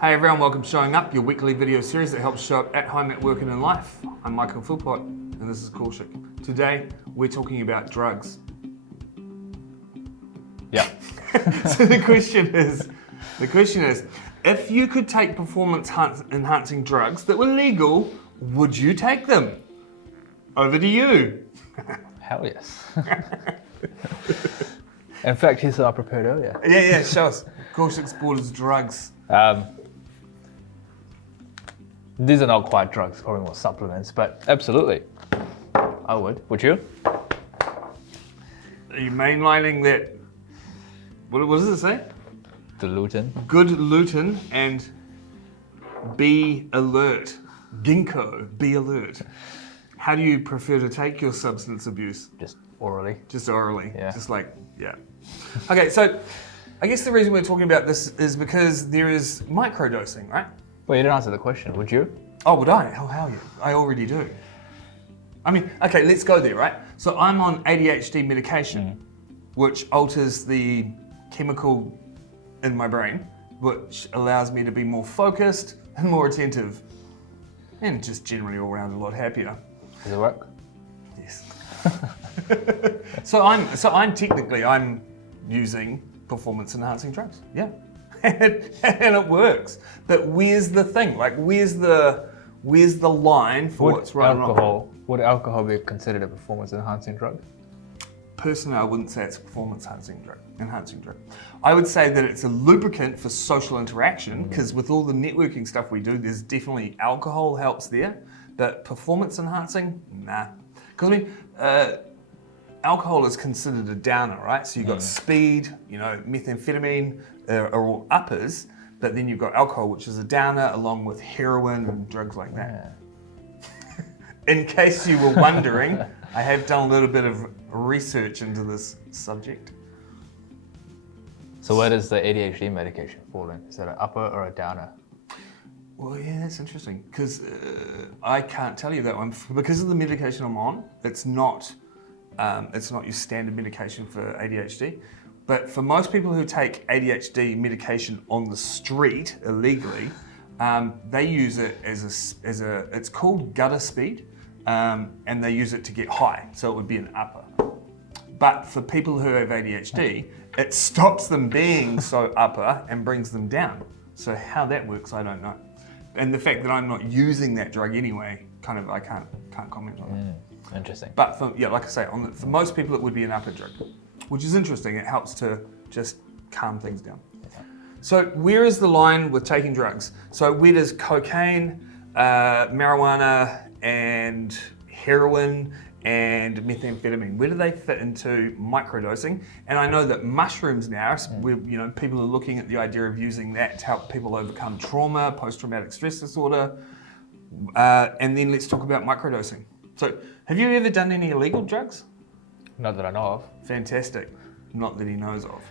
Hey everyone, welcome to Showing Up, your weekly video series that helps show up at home, at work and in life. I'm Michael Philpott and this is Kaushik. Today we're talking about drugs. Yeah. So the question is, if you could take performance enhancing drugs that were legal, would you take them? Over to you. Hell yes. In fact, here's what I prepared earlier. Yeah, show us. Kaushik's bought his drugs. These are not quite drugs, probably more supplements, but absolutely. I would. Would you? Are you mainlining that? What does it say? The Lutein. Good Lutein and be alert. Ginkgo, be alert. How do you prefer to take your substance abuse? Just orally. Just orally. Yeah. Yeah. Okay, so I guess the reason we're talking about this is because there is microdosing, right? Well, you didn't answer the question. Would you? Oh, would I? How are you? I already do. I mean, okay, let's go there, right? So I'm on ADHD medication, which alters the chemical in my brain, which allows me to be more focused and more attentive, and just generally all around a lot happier. Does it work? Yes. So I'm technically using performance enhancing drugs. Yeah. And it works. But where's the thing? Like where's the line for what's right and wrong? Would alcohol be considered a performance enhancing drug? Personally, I wouldn't say it's a performance enhancing drug. I would say that it's a lubricant for social interaction, because with all the networking stuff we do, there's definitely alcohol helps there. But performance enhancing, nah. Because I mean, alcohol is considered a downer, right? So you've got speed, methamphetamine are all uppers, but then you've got alcohol, which is a downer, along with heroin and drugs like that. Yeah. In case you were wondering, I have done a little bit of research into this subject. So where does the ADHD medication fall in? Is that an upper or a downer? Well, yeah, that's interesting, because I can't tell you that one. Because of the medication I'm on, it's not your standard medication for ADHD. But for most people who take ADHD medication on the street illegally, they use it it's called gutter speed, and they use it to get high, so it would be an upper. But for people who have ADHD, it stops them being so upper and brings them down. So how that works, I don't know. And the fact that I'm not using that drug anyway, I can't comment on it. Interesting. But like I say, for most people it would be an upper drug, which is interesting. It helps to just calm things down. Yeah. So where is the line with taking drugs? So where does cocaine, marijuana, and heroin and methamphetamine, where do they fit into microdosing? And I know that mushrooms now, people are looking at the idea of using that to help people overcome trauma, post-traumatic stress disorder. And then let's talk about microdosing. So have you ever done any illegal drugs? Not that I know of. Fantastic. Not that he knows of.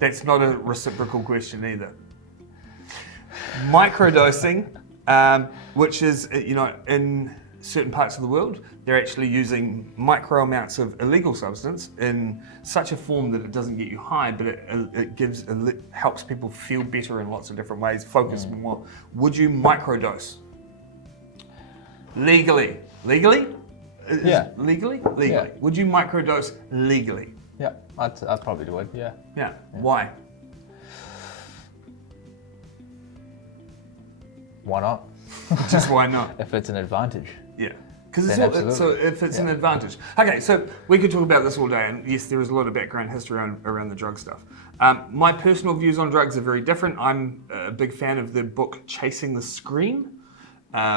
That's not a reciprocal question either. Microdosing, which is, in certain parts of the world, they're actually using micro amounts of illegal substance in such a form that it doesn't get you high, but it helps people feel better in lots of different ways, focus more. Would you microdose? Legally? Yeah. Legally? Yeah. Would you microdose legally? Yeah, I'd probably do it, yeah. Yeah. Why? Why not? Just why not? If it's an advantage. Yeah. Because if it's an advantage. Okay, so we could talk about this all day, and yes, there is a lot of background history around the drug stuff. My personal views on drugs are very different. I'm a big fan of the book Chasing the Scream,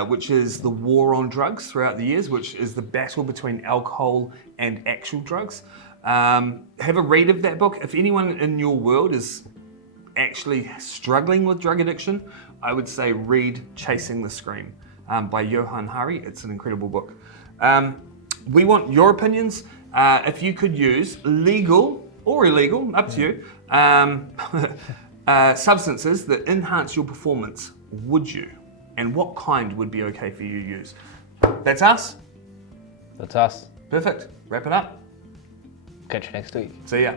which is the war on drugs throughout the years, which is the battle between alcohol and actual drugs. Have a read of that book. If anyone in your world is actually struggling with drug addiction, I would say read Chasing the Scream by Johann Hari. It's an incredible book. We want your opinions. If you could use legal or illegal, up to you, substances that enhance your performance, would you? And what kind would be okay for you to use? That's us. That's us. Perfect. Wrap it up. Catch you next week. See ya.